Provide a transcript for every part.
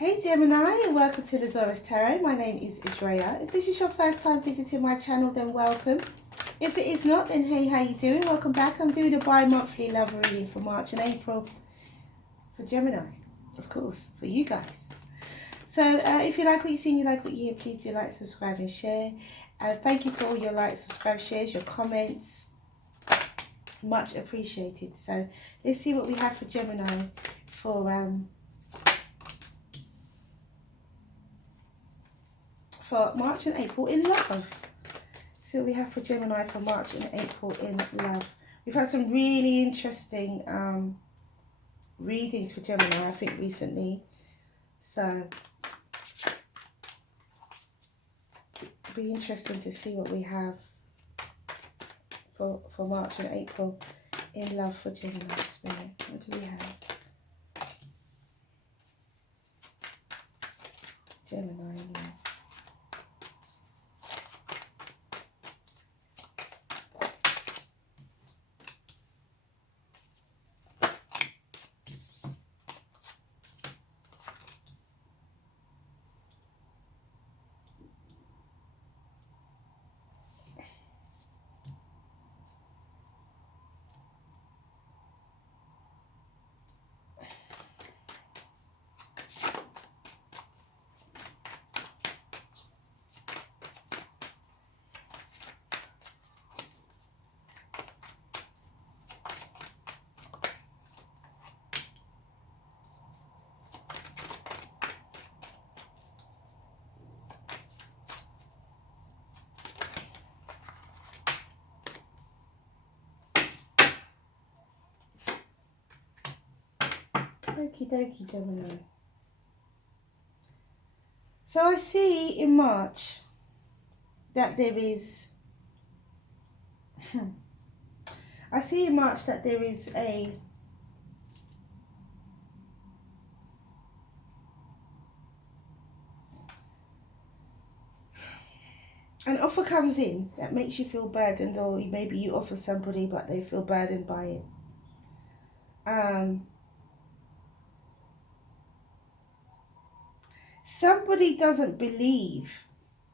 Hey Gemini, and welcome to the Zarious Tarot. My name is Drea. If this is your first time visiting my channel, then welcome. If it is not, then hey, how you doing? Welcome back. I'm doing a bi-monthly love reading for March and April for Gemini, of course, for you guys. So if you like what you see and you like what you hear, please do like, subscribe and share. Thank you for all your likes, subscribe, shares, your comments. Much appreciated. So let's see what we have for Gemini for March and April in love. See what we have for Gemini for March and April in love. We've had some really interesting readings for Gemini, I think, recently. So it'll be interesting to see what we have for March and April in love for Gemini Spirit. What do we have? Gemini in love. Okie dokie, Gemini. So I see in March that there is I see in March that there is an offer comes in that makes you feel burdened, or maybe you offer somebody but they feel burdened by it. Somebody doesn't believe.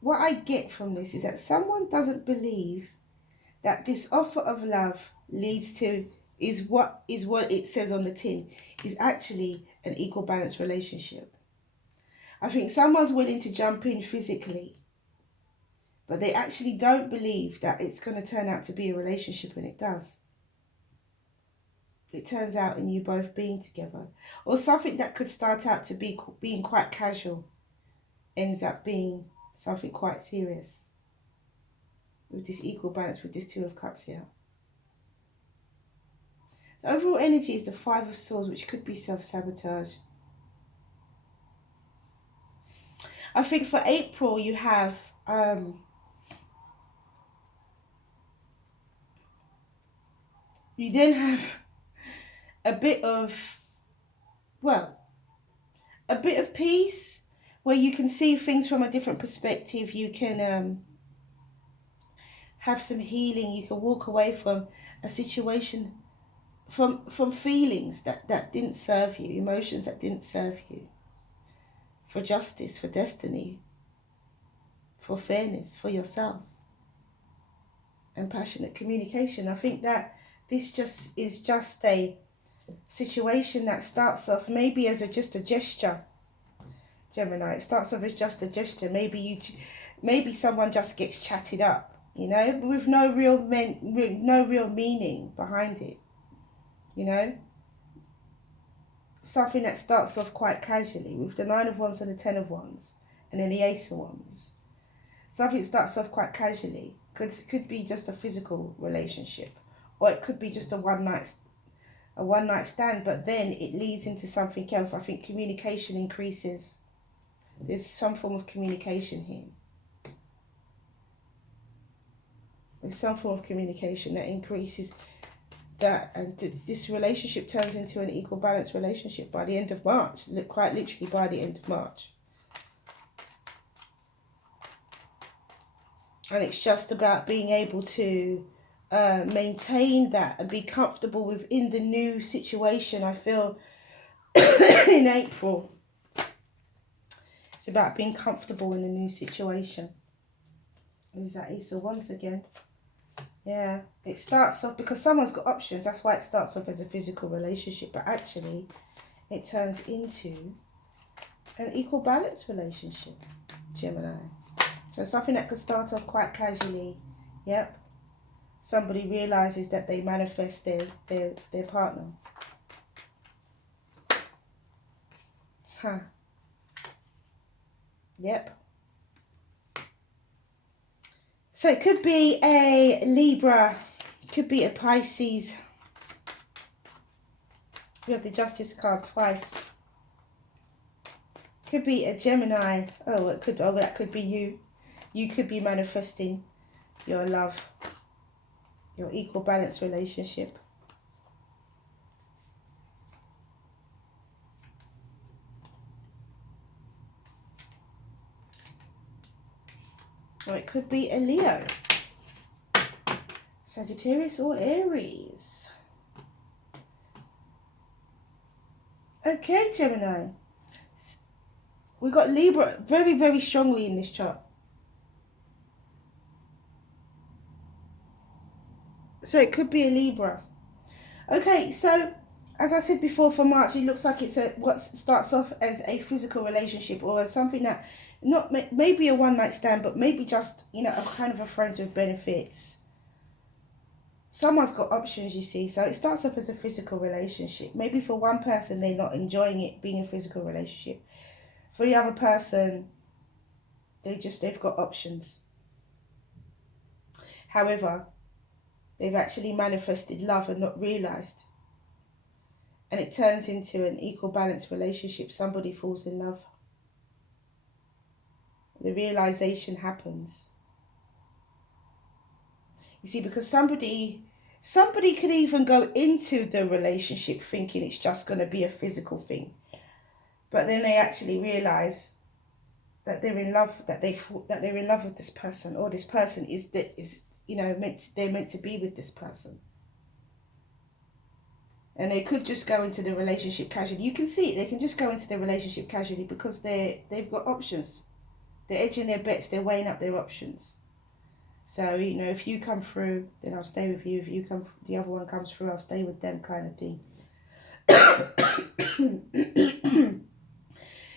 What I get from this is that someone doesn't believe that this offer of love leads to is what it says on the tin is actually an equal balance relationship. I think someone's willing to jump in physically, but they actually don't believe that it's going to turn out to be a relationship, and it does. It turns out in you both being together, or something that could start out to be being quite casual ends up being something quite serious with this equal balance, with this Two of Cups here. The overall energy is the Five of Swords, which could be self-sabotage. I think for April you have you then have a bit of peace, where you can see things from a different perspective. You can have some healing. You can walk away from a situation, from feelings that didn't serve you, emotions that didn't serve you, for justice, for destiny, for fairness, for yourself, and passionate communication. I think that this is just a situation that starts off maybe as just a gesture, Gemini. It starts off as just a gesture. Maybe someone just gets chatted up, you know, with no real meaning behind it, you know. Something that starts off quite casually with the Nine of Wands and the Ten of Wands, and then the Ace of Wands. Something starts off quite casually. Could be just a physical relationship, or it could be just a one night stand, but then it leads into something else. I think communication increases. There's some form of communication here. There's some form of communication that increases that, and this relationship turns into an equal balance relationship by the end of March, quite literally by the end of March. And it's just about being able to maintain that and be comfortable within the new situation. I feel in April about being comfortable in a new situation. Is that Ace of Wands again? Yeah, it starts off because someone's got options. That's why it starts off as a physical relationship, but actually it turns into an equal balance relationship, Gemini. So something that could start off quite casually. Yep. Somebody realizes that they manifest their partner. Huh. Yep. So it could be a Libra, could be a Pisces. We have the Justice card twice. Could be a Gemini. Oh, that could be you. You could be manifesting your love, your equal balance relationship. Or it could be a Leo, Sagittarius or Aries. Okay, Gemini. We've got Libra very, very strongly in this chart. So it could be a Libra. Okay, so as I said before, for March, it looks like it's what starts off as a physical relationship or as something that not maybe a one-night stand, but maybe just, you know, a kind of a friends with benefits. Someone's got options, you see. So it starts off as a physical relationship. Maybe for one person, they're not enjoying it being a physical relationship. For the other person, they've got options. However, they've actually manifested love and not realized. And it turns into an equal balance relationship. Somebody falls in love. The realization happens. You see, because somebody could even go into the relationship thinking it's just going to be a physical thing. But then they actually realize that they're in love, that they're in love with this person, or this person is you know, they're meant to be with this person. And they could just go into the relationship casually. You can see it, they can just go into the relationship casually because they've got options. They're edging their bets, they're weighing up their options. So, you know, if you come through, then I'll stay with you. If you come, the other one comes through, I'll stay with them, kind of thing.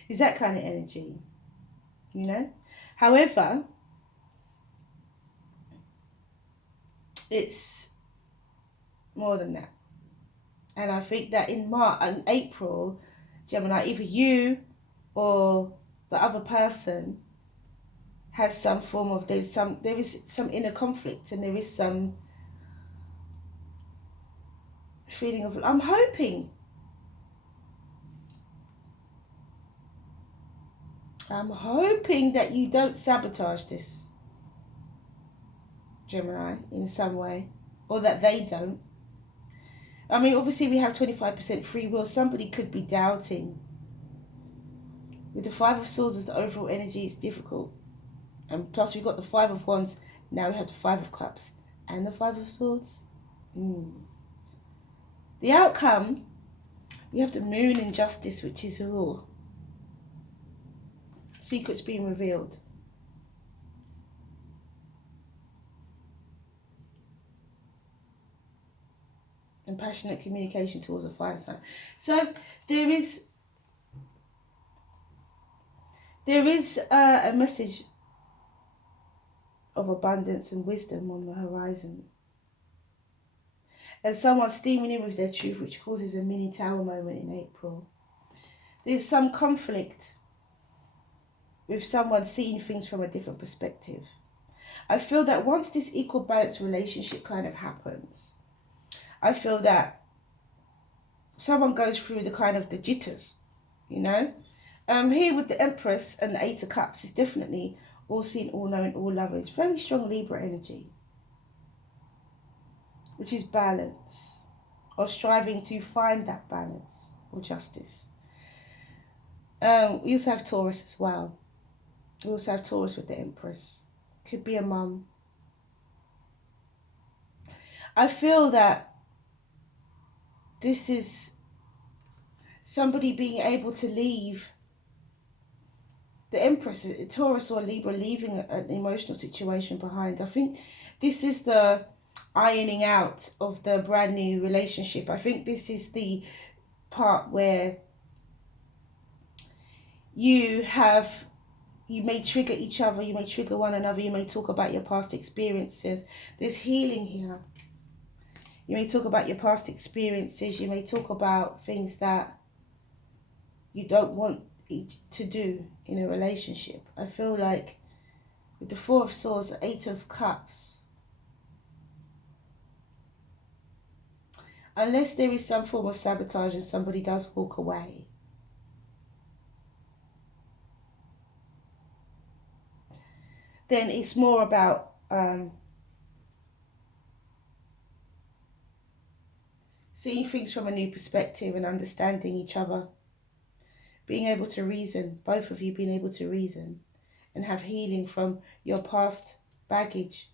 Is that kind of energy, you know? However, it's more than that. And I think that in March and April, Gemini, either you or the other person has some form of, there is some inner conflict, and there is some feeling of, I'm hoping that you don't sabotage this, Gemini, in some way, or that they don't. I mean, obviously we have 25% free will. Somebody could be doubting. With the Five of Swords as the overall energy, it's difficult. And plus we've got the Five of Wands. Now we have the Five of Cups and the Five of Swords. The outcome, we have the Moon in Justice, which is all secrets being revealed. And passionate communication towards a fire sign. So there is a message of abundance and wisdom on the horizon. And someone's steaming in with their truth, which causes a mini tower moment in April. There's some conflict with someone seeing things from a different perspective. I feel that once this equal balance relationship kind of happens, I feel that someone goes through the kind of the jitters, you know. Here with the Empress and the Eight of Cups, is definitely all seen, all knowing, all loving. It's very strong Libra energy, which is balance, or striving to find that balance or justice. We also have Taurus as well. We also have Taurus with the Empress. Could be a mum. I feel that this is somebody being able to leave the Empress, Taurus or Libra, leaving an emotional situation behind. I think this is the ironing out of the brand new relationship. I think this is the part where you may trigger each other, you may trigger one another, you may talk about your past experiences. There's healing here. You may talk about your past experiences, you may talk about things that you don't want to do in a relationship. I feel like with the Four of Swords, the Eight of Cups, unless there is some form of sabotage and somebody does walk away, then it's more about seeing things from a new perspective and understanding each other. Being able to reason, both of you being able to reason and have healing from your past baggage,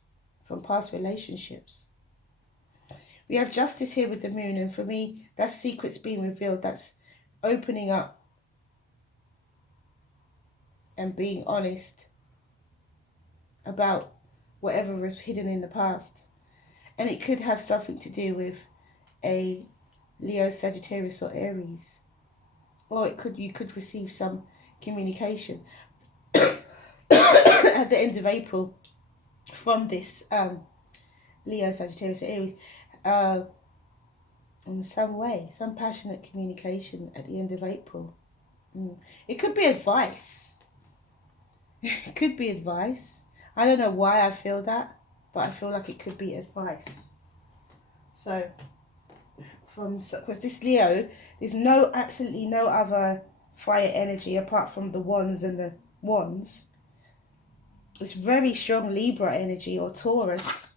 from past relationships. We have Justice here with the Moon, and for me, that's secrets being revealed. That's opening up and being honest about whatever was hidden in the past. And it could have something to do with a Leo, Sagittarius or Aries. Or you could receive some communication at the end of April from this Leo, Sagittarius or Aries. In some way, some passionate communication at the end of April. It could be advice. It could be advice. I don't know why I feel that, but I feel like it could be advice. So, because this Leo, there's absolutely no other fire energy apart from the Wands and the Wands. It's very strong Libra energy or Taurus.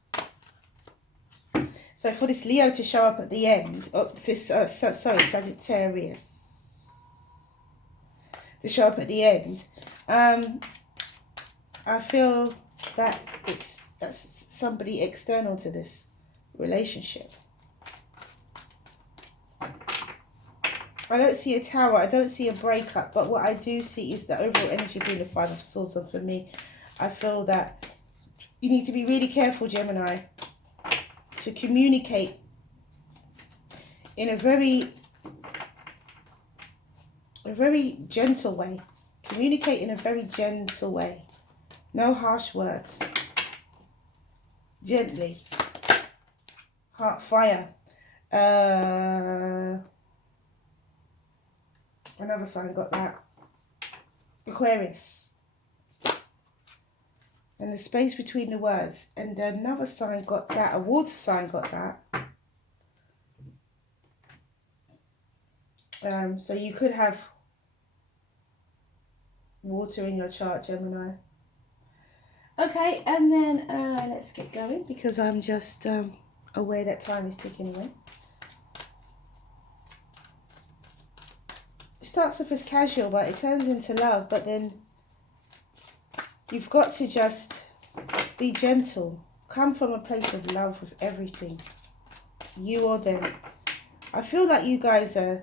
So for this Leo to show up at the end, Sagittarius, to show up at the end, I feel that that's somebody external to this relationship. I don't see a tower, I don't see a breakup, but what I do see is the overall energy being the Five of Swords. And for me, I feel that you need to be really careful, Gemini, to communicate in a very gentle way. Communicate in a very gentle way. No harsh words. Gently. Heart fire. Another sign got that. Aquarius. And the space between the words. And another sign got that. A water sign got that. So you could have water in your chart, Gemini. Okay, and then let's get going because I'm just aware that time is ticking away. It starts off as casual, but it turns into love. But then you've got to just be gentle. Come from a place of love with everything. You or them. I feel like you guys are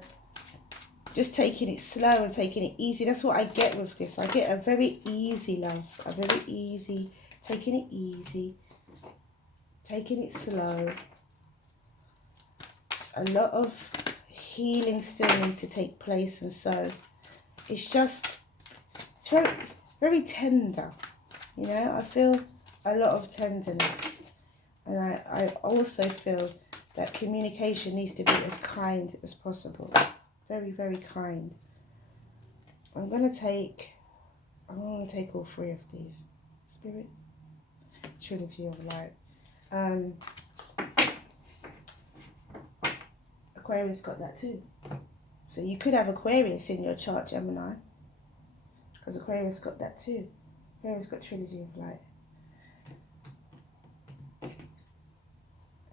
just taking it slow and taking it easy. That's what I get with this. I get a very easy love. A very easy, taking it easy. Taking it slow. A lot of healing still needs to take place, and so it's just, it's very tender. You know, I feel a lot of tenderness. And I also feel that communication needs to be as kind as possible. Very, very kind. I'm going to take all three of these. Spirit, Trilogy of Light. Aquarius got that too. So you could have Aquarius in your chart, Gemini. Because Aquarius got that too. Aquarius got Trilogy of Light.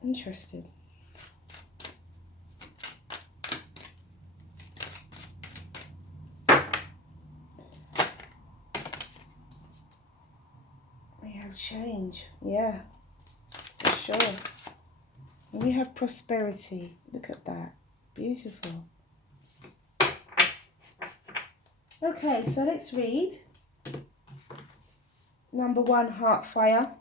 Interesting. Change, yeah, for sure. And we have prosperity. Look at that. Beautiful. Okay, so let's read number 1, heart fire.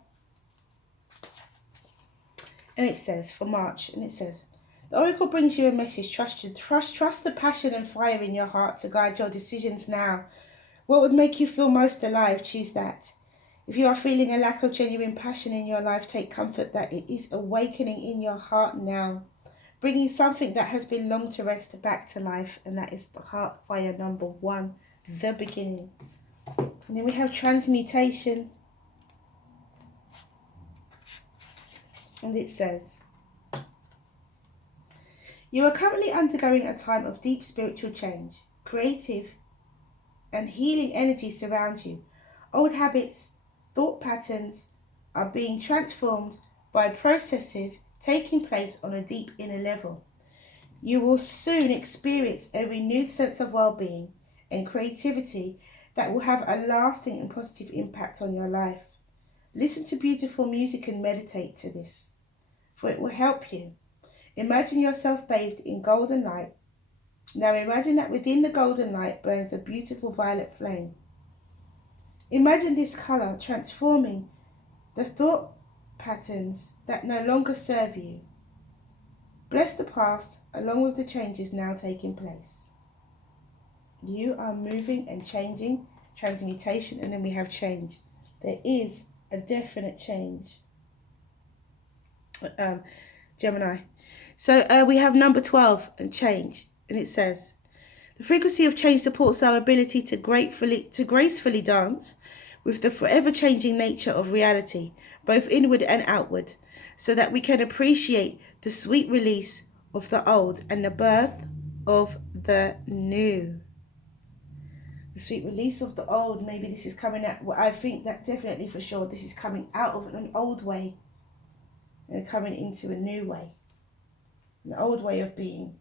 And it says, for March, and it says, the oracle brings you a message. Trust the passion and fire in your heart to guide your decisions now. What would make you feel most alive? Choose that. If you are feeling a lack of genuine passion in your life, take comfort that it is awakening in your heart now, bringing something that has been long to rest back to life, and that is the heart fire number 1, the beginning. And then we have transmutation, and it says, you are currently undergoing a time of deep spiritual change. Creative and healing energy surround you. Old habits, thought patterns are being transformed by processes taking place on a deep inner level. You will soon experience a renewed sense of well-being and creativity that will have a lasting and positive impact on your life. Listen to beautiful music and meditate to this, for it will help you. Imagine yourself bathed in golden light. Now imagine that within the golden light burns a beautiful violet flame. Imagine this colour transforming the thought patterns that no longer serve you. Bless the past along with the changes now taking place. You are moving and changing, transmutation, and then we have change. There is a definite change. Gemini. So we have number 12 and change, and it says, the frequency of change supports our ability to gracefully dance with the forever changing nature of reality, both inward and outward, so that we can appreciate the sweet release of the old and the birth of the new. The sweet release of the old, maybe this is coming out, well, I think that definitely for sure this is coming out of an old way and coming into a new way. An old way of being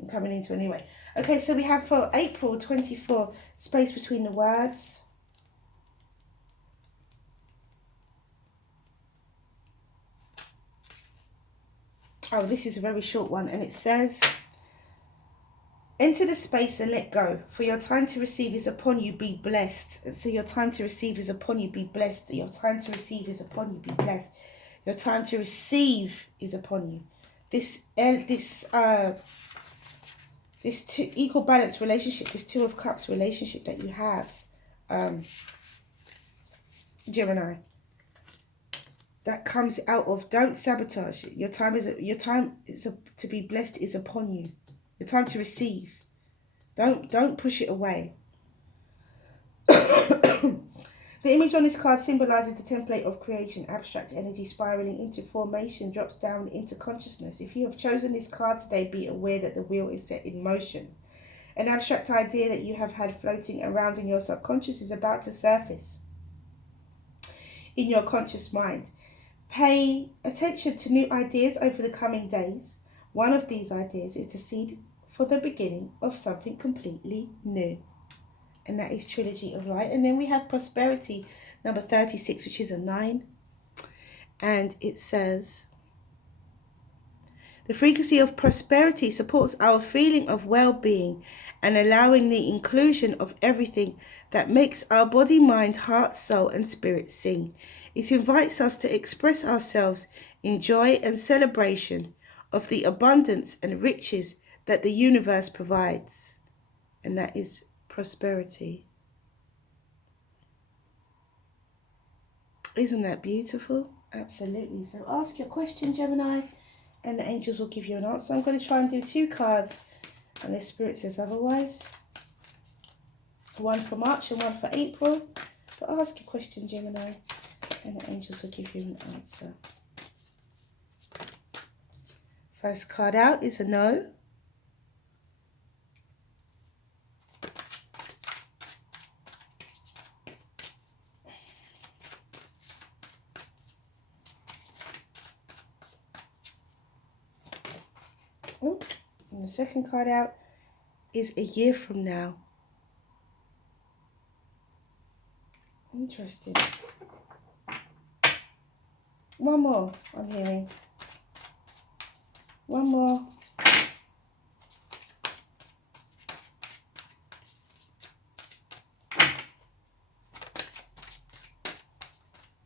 and coming into a new way. Okay, so we have for April 24, space between the words. Oh, this is a very short one, and it says, enter the space and let go, for your time to receive is upon you, be blessed. And so your time to receive is upon you, be blessed. Your time to receive is upon you, be blessed. Your time to receive is upon you. This two equal balance relationship, this 2 of Cups relationship that you have, Gemini, that comes out of, don't sabotage it. Your time to be blessed is upon you. Your time to receive. Don't push it away. The image on this card symbolizes the template of creation, abstract energy spiraling into formation, drops down into consciousness. If you have chosen this card today, be aware that the wheel is set in motion. An abstract idea that you have had floating around in your subconscious is about to surface in your conscious mind. Pay attention to new ideas over the coming days. One of these ideas is the seed for the beginning of something completely new. And that is Trilogy of Light. And then we have Prosperity, number 36, which is a 9. And it says, the frequency of prosperity supports our feeling of well-being and allowing the inclusion of everything that makes our body, mind, heart, soul, and spirit sing. It invites us to express ourselves in joy and celebration of the abundance and riches that the universe provides. And that is prosperity. Isn't that beautiful? Absolutely. So ask your question, Gemini, and the angels will give you an answer. I'm going to try and do 2 cards, unless Spirit says otherwise. One for March and one for April. But ask your question, Gemini, and the angels will give you an answer. First card out is a no. Oh, and the second card out is a year from now. Interesting. One more, I'm hearing. One more.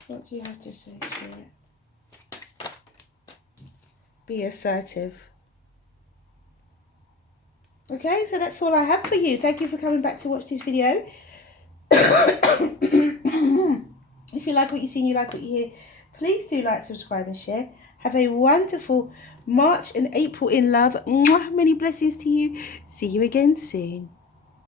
What do you have to say, Spirit? Be assertive. Okay, so that's all I have for you. Thank you for coming back to watch this video. If you like what you see and you like what you hear, please do like, subscribe and share. Have a wonderful March and April in love. Mwah, many blessings to you. See you again soon.